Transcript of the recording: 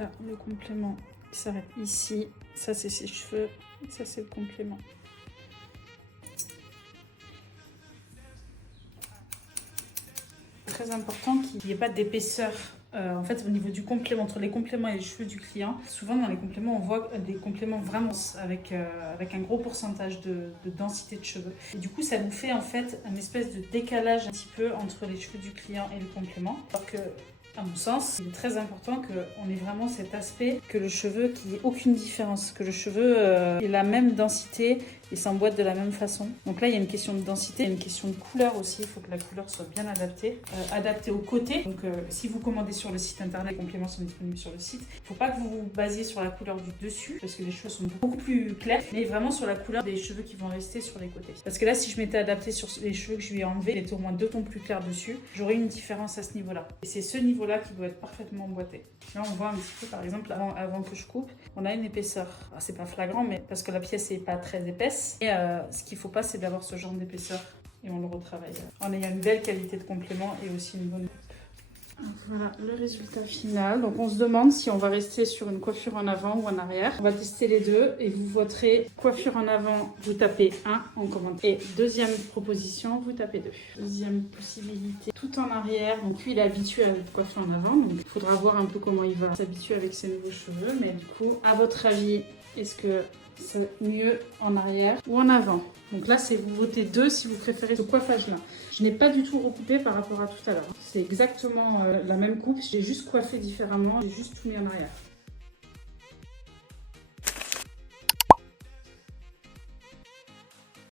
là, le complément il s'arrête ici. Ça, c'est ses cheveux. Et ça, c'est le complément. Très important qu'il n'y ait pas d'épaisseur. En fait, au niveau du complément, entre les compléments et les cheveux du client, souvent dans les compléments, on voit des compléments vraiment avec un gros pourcentage de densité de cheveux. Et du coup, ça nous fait en fait un espèce de décalage un petit peu entre les cheveux du client et le complément. Alors que, à mon sens, il est très important qu'on ait vraiment cet aspect que le cheveu, qu'il n'y ait aucune différence, que le cheveu ait la même densité et s'emboîte de la même façon. Donc là, il y a une question de densité, il y a une question de couleur aussi. Il faut que la couleur soit bien adaptée. Adaptée aux côtés. Donc si vous commandez sur le site internet, les compléments sont disponibles sur le site. Il ne faut pas que vous vous basiez sur la couleur du dessus, parce que les cheveux sont beaucoup plus clairs, mais vraiment sur la couleur des cheveux qui vont rester sur les côtés. Parce que là, si je m'étais adaptée sur les cheveux que je lui ai enlevés, il était au moins 2 tons plus clairs dessus, j'aurais une différence à ce niveau-là. Et c'est ce niveau-là qui doit être parfaitement emboîté. Là, on voit un petit peu, par exemple, avant que je coupe, on a une épaisseur. Alors, c'est pas flagrant, mais parce que la pièce n'est pas très épaisse. Et ce qu'il ne faut pas, c'est d'avoir ce genre d'épaisseur. Et on le retravaille en ayant une belle qualité de complément et aussi une bonne coupe. Voilà le résultat final. Donc on se demande si on va rester sur une coiffure en avant ou en arrière. On va tester les deux et vous voterez coiffure en avant, vous tapez 1 en commentaire. Et deuxième proposition, vous tapez 2. Deuxième possibilité, tout en arrière. Donc lui il est habitué à être coiffé en avant. Donc il faudra voir un peu comment il va s'habituer avec ses nouveaux cheveux. Mais du coup, à votre avis, est-ce que c'est mieux en arrière ou en avant? Donc là, c'est vous votez 2 si vous préférez ce coiffage-là. Je n'ai pas du tout recoupé par rapport à tout à l'heure. C'est exactement la même coupe, j'ai juste coiffé différemment, j'ai juste tout mis en arrière.